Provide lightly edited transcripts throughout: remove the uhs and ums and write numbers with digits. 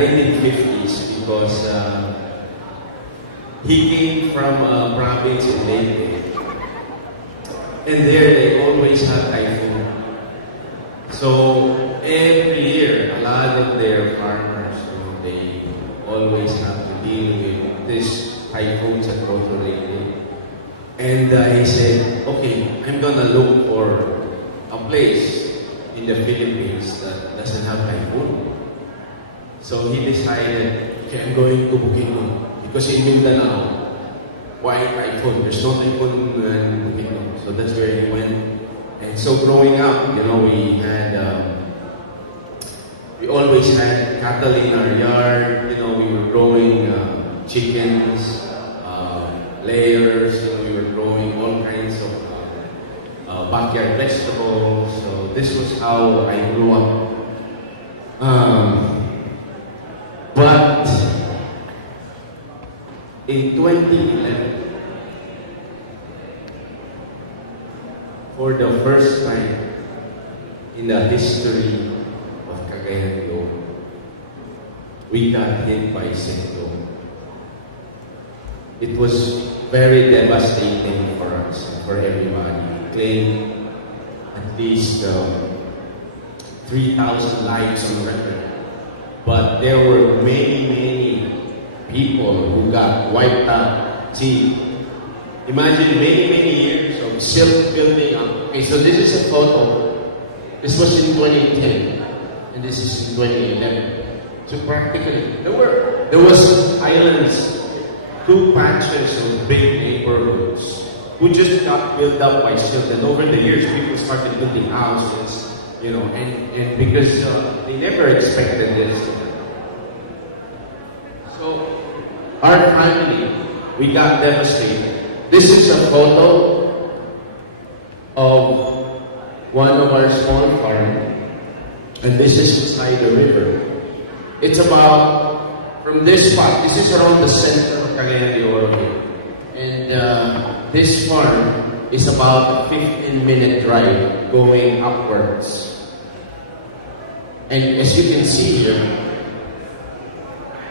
1950s because he came from a province in Leyte. And there they always had typhoon. So every year, a lot of their farmers, they always have to deal with this typhoons that go to Leyte. And he said, okay, I'm gonna look for a place in the Philippines that doesn't have typhoon. So he decided, okay, I'm going to Bukidnon. Because in Mindanao, why typhoon? There's no typhoon in Bukidnon. So that's where he went. And so growing up, we always had cattle in our yard. We were growing chickens, layers. We were growing all kinds of backyard vegetables. So this was how I grew up. But in 2011, for the first time in the history of Cagayan de Oro, we got hit by cyclone. It was very devastating for us and for everybody. It claimed at least 3,000 lives on record. But there were many people who got wiped out. See, imagine many years of silk building up. Okay, so this is a photo. This was in 2010, and this is in 2011. So practically, there was islands, 2 patches of big neighborhoods who just got built up by silt. And over the years, people started building houses, and because they never expected this. So our family, we got devastated. This is a photo of one of our small farms, and this is inside the river. It's about, from this spot, this is around the center of Cagayan de Oro here. And this farm is about a 15-minute drive going upwards. And as you can see here,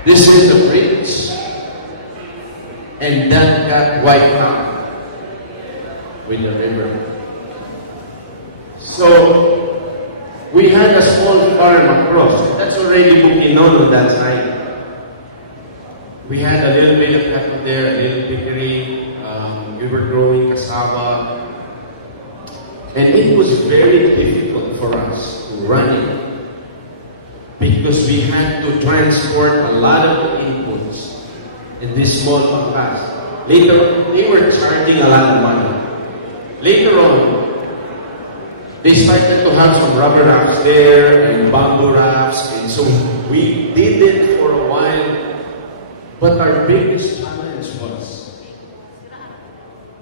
this is the bridge. And that got wiped out with the river. So we had a small farm across. That's already Bukidnon on that side. We had a little bit of cattle there, a little piggery. We were growing cassava. And it was very difficult for us to run it because we had to transport a lot of inputs in this small compass. Later, they were charging a lot of money. Later on, they started to have some rubber rafts there and bamboo rafts, and so we did it for a while. But our biggest challenge was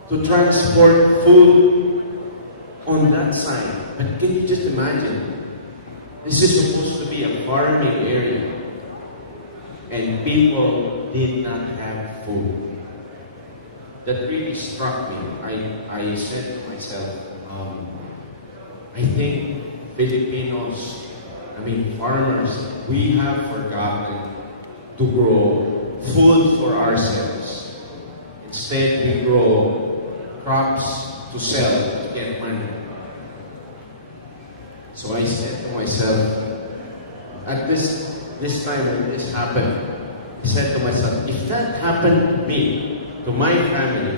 to transport food on that side. But can you just imagine? This is supposed to be a farming area, and people did not have food. That really struck me. I said to myself, I think Filipinos, farmers, we have forgotten to grow food for ourselves. Instead, we grow crops to sell, to get money. So I said to myself, at this time when this happened, I said to myself, if that happened to me, to my family,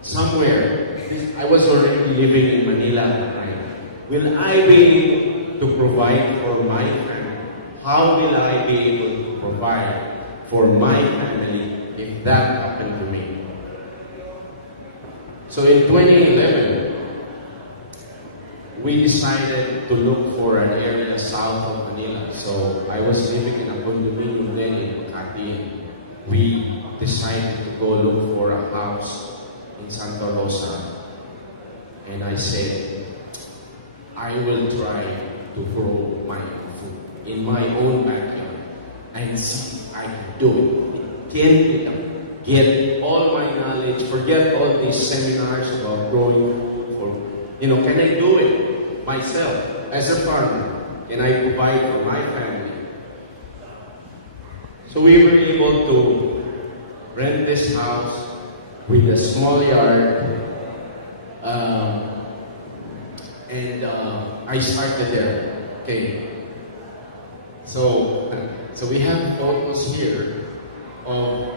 somewhere, I was already living in Manila at the time, will I be able to provide for my family? How will I be able to provide for my family if that happened to me? So in 2011, we decided to look for an area south of Manila. So I was living in a condominium then in Makati. We decided to go look for a house in Santa Rosa. And I said, I will try to grow my own food in my own backyard and see if I can do it. Can get all my knowledge, forget all these seminars about growing food. Can I do it myself as a farmer? Can I provide for my family? So we were able to rent this house with a small yard, and I started there. Okay. So we have photos here of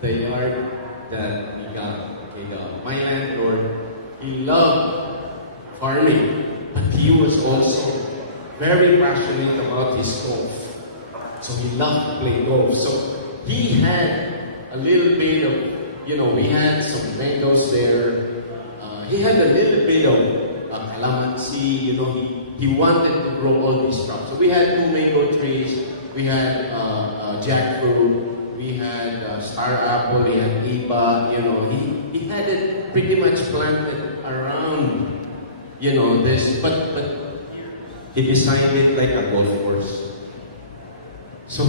the yard that we got. Okay, my landlord, he loved farming, but he was also very passionate about his golf. So he loved to play golf. So he had a little bit of, we had some mangoes there. He had a little bit of calamansi, he wanted to grow all these crops. So we had 2 mango trees, we had jackfruit, we had star apple, we had iba, he had it pretty much planted around, this, but he designed it like a golf course. So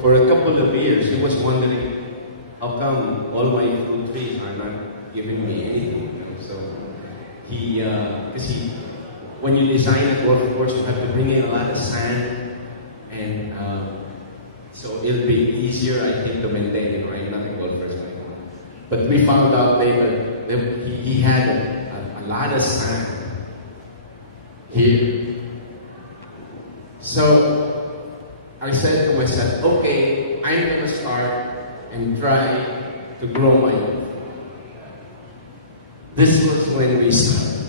for a couple of years, he was wondering, how come all my fruit trees are not giving me anything? So when you design a golf course, you have to bring in a lot of sand, and so it'll be easier, I think, to maintain. I'm not a golfer, but we found out later that he had a lot of sand here. So I said to myself, okay, I'm going to start and try to grow my own. This was when we started.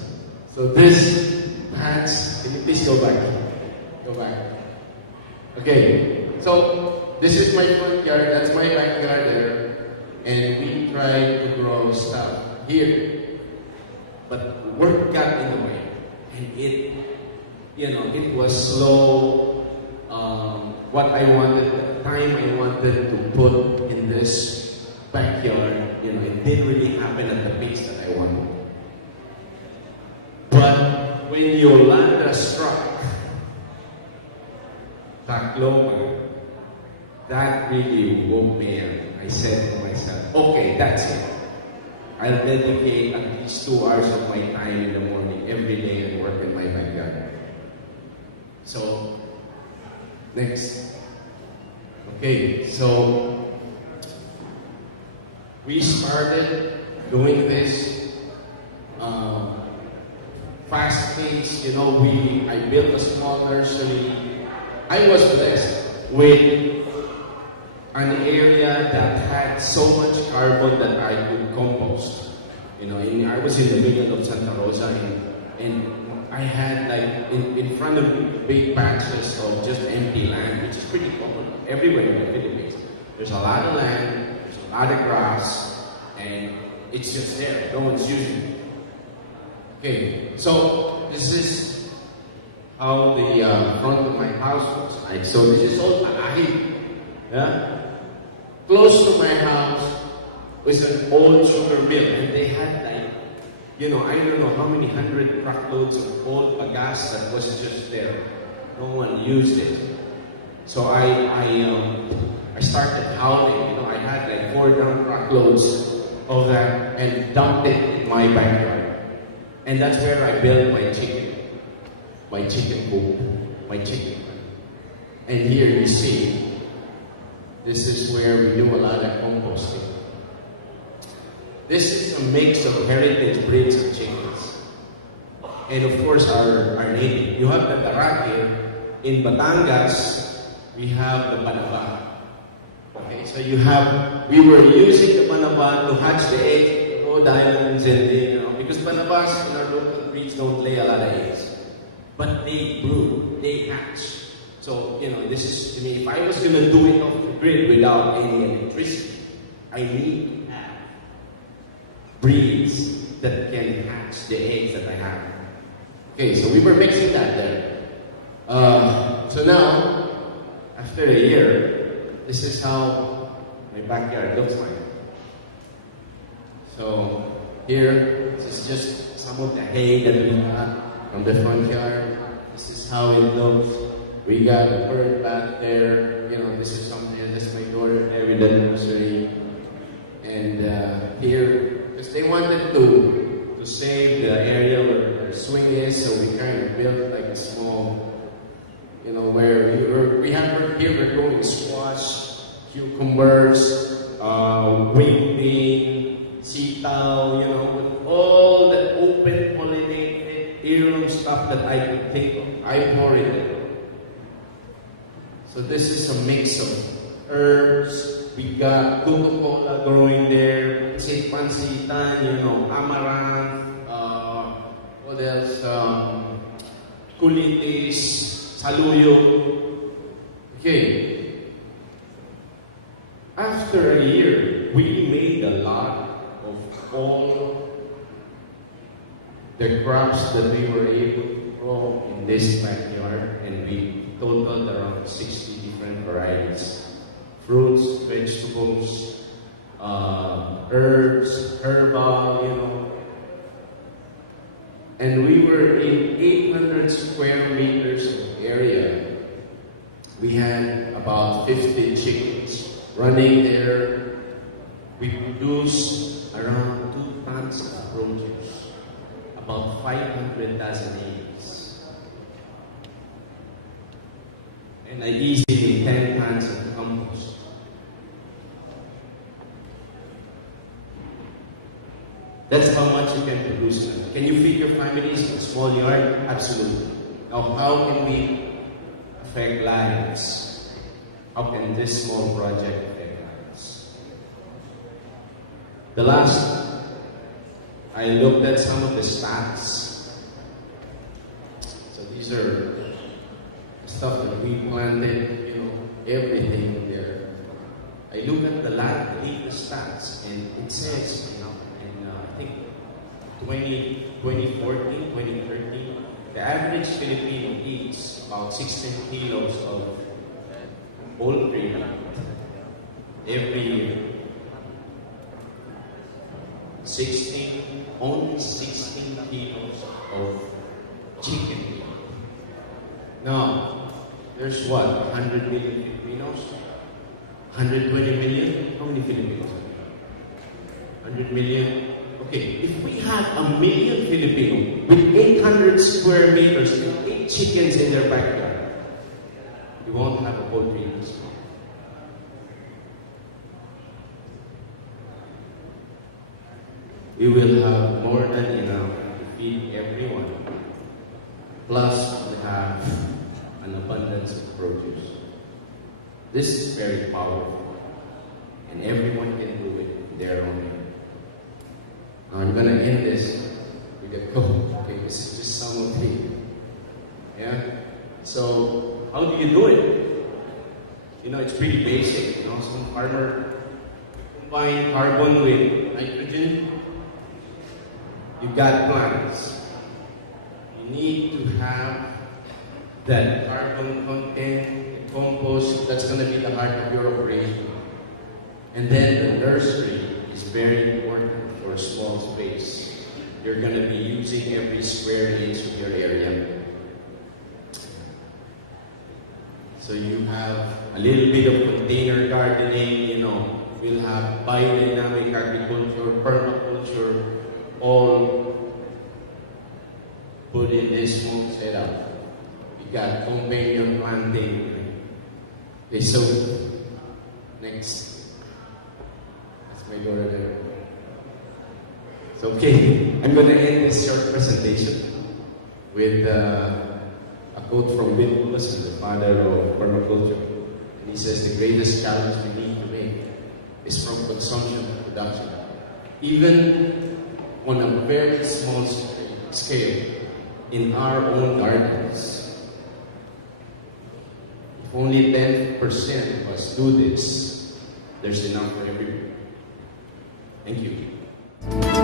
So this patch, can you please go back? Go back. Okay, so this is my front yard, that's my backyard there, and we tried to grow stuff here. But work got in the way, and it was slow. What I wanted, the time I wanted to put in this backyard, it didn't really happen at the pace that I wanted. But when Yolanda struck Tacloban, that really woke me up. I said to myself, okay, that's it. I'll dedicate at least 2 hours of my time in the morning every day and work in my backyard. So, next. Okay, so we started doing this fast-paced. I built a small nursery. I was blessed with an area that had so much carbon that I could compost. I was in the middle of Santa Rosa, and I had in front of me big patches of just empty land, which is pretty common everywhere in the Philippines. There's a lot of land, there's a lot of grass, and it's just there. No one's using it. Okay, so this is how the front of my house looks like. So this is all alive. Yeah? Close to my house was an old sugar mill, and they had I don't know how many 100 truckloads of old bagasse that was just there. No one used it. So I started howling. I had 4 dump truckloads of that and dumped it in my backyard. And that's where I built my chicken coop, my chicken. And here you see, this is where we do a lot of composting. This is a mix of heritage breeds of chickens. And of course, our native. You have the Tarak here. In Batangas, we have the Banaba. Okay, so we were using the Banaba to hatch the eggs, Rhode Islands, and because Banabas in our local breeds don't lay a lot of eggs. But they brood, they hatch. So, this is, to me, if I was going to do it off the grid without any electricity, I need to have breeds that can hatch the eggs that I have. Okay, so we were mixing that there. So now, after a year, this is how my backyard looks like. So, here, this is just some of the hay that we got from the front yard. This is how it looks. We got a bird back there. This is something. That's my daughter there in the nursery. And here, because they wanted to save the area where their swing is, so we kind of built like a small, where we have here we're growing squash, cucumbers, wing bean, sitaw, you know, with all the open pollinated heirloom stuff that I could think of. I poured it. So this is a mix of herbs. We got Coca-Cola growing there, pansitan, you know, amaranth, what else? Kulitis, saluyo. Okay. After a year, we made a lot of all the crops that we were able to grow in this backyard, and we totaled around 60 different varieties. Fruits, vegetables, herbs, herbal, you know. And we were in 800 square meters of area. We had about 50 chickens running there. We produced around 2 tons of produce, about 500 dozen acres. And I easily 10 tons of compost. That's how much you can produce. Can you feed your families in a small yard? Absolutely. Now, how can we affect lives? How can this small project affect lives? The last, I looked at some of the stats. So these are stuff that we planted, you know, everything there. I look at the latest stats, and it says, you know, I think 2014, 2013, the average Filipino eats about 16 kilos of poultry every year. Only 16 kilos of chicken. Now, there's what, 100 million Filipinos? 120 million? How many Filipinos? 100 million? Okay, if we had 1 million Filipinos with 800 square meters and 8 chickens in their backyard, we won't have a poultry industry. We will have more than enough to feed everyone. Plus, we have an abundance of produce. This is very powerful, and everyone can do it in their own way. I'm going to end this with a quote. Okay, this is just some of the, yeah? So, how do you do it? You know, it's pretty basic. You know, some farmer combine carbon with nitrogen. You got plants. You need to have that carbon content, the compost, that's going to be the heart of your operation. And then the nursery is very important for a small space. You're going to be using every square inch of your area. So you have a little bit of container gardening, you know, we'll have biodynamic agriculture, permaculture, all put in this small setup. We got companion planting. Okay, so next. That's my daughter there. So, okay, I'm going to end this short presentation with a quote from Bill Wilson, the father of permaculture. And he says, the greatest challenge we need to make is from consumption to production. Even on a very small scale, in our own gardens. If only 10% of us do this, there's enough for everyone. Thank you.